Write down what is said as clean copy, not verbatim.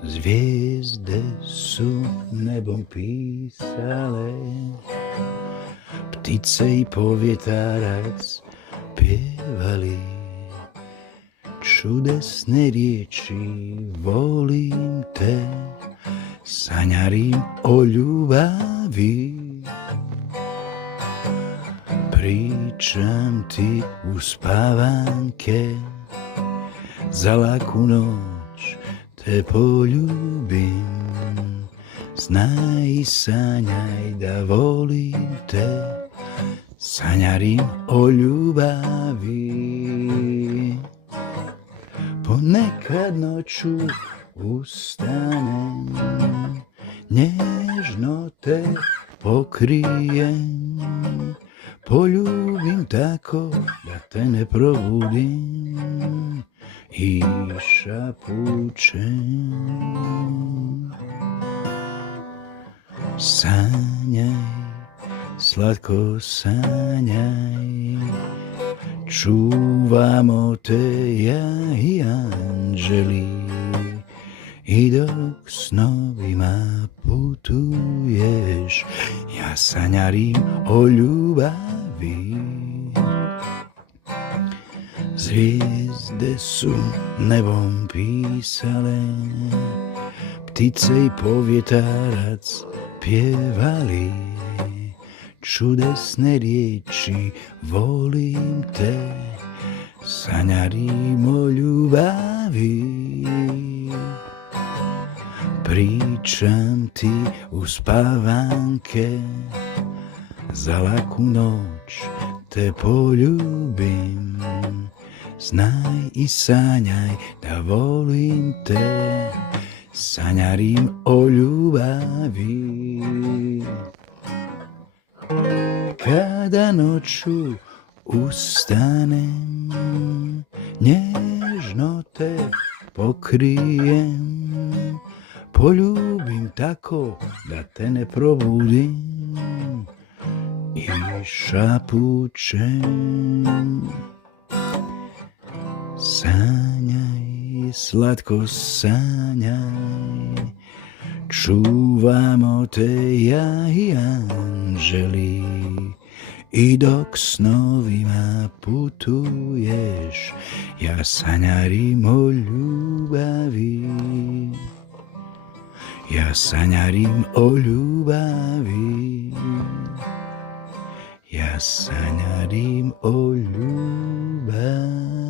Zviezde sú nebom písale, ptice i povietárať pievali. Čudesné rieči volím te, saňarím o ľubavi. Pričam ti u spávanke, za lakú noč te poľúbim. Znaj, saňaj, da volím te, saňarím o ľubavi. Ponekad noču ustanem, nežno te pokryjem, poľúbim tako, da te ne probudim i šapučem. Sáňaj, sladko sáňaj, čúvam o teja i anželi, i dok snovi ma putuješ, ja saňarím o ľubavi. Zviezde sú nebom písale, ptice i povietárať pievali. Čudesné rieči volím te, saňarím o ľubavi. Pričam ti u spávanke, za lakú noč te poľúbim. Znaj i sáňaj, da volím te, saňarím o ľubavi. Kada noču ustanem, nežno te pokryjem, poľúbim tako, da te ne probudim i šapučem. Sáňaj, sladko sáňaj, čúvam o teja i anželi, i dok snovi ma putuješ, ja saňarím o ľubavi. Ja saňarím o ľubavi. Ja saňarím o ľubavi.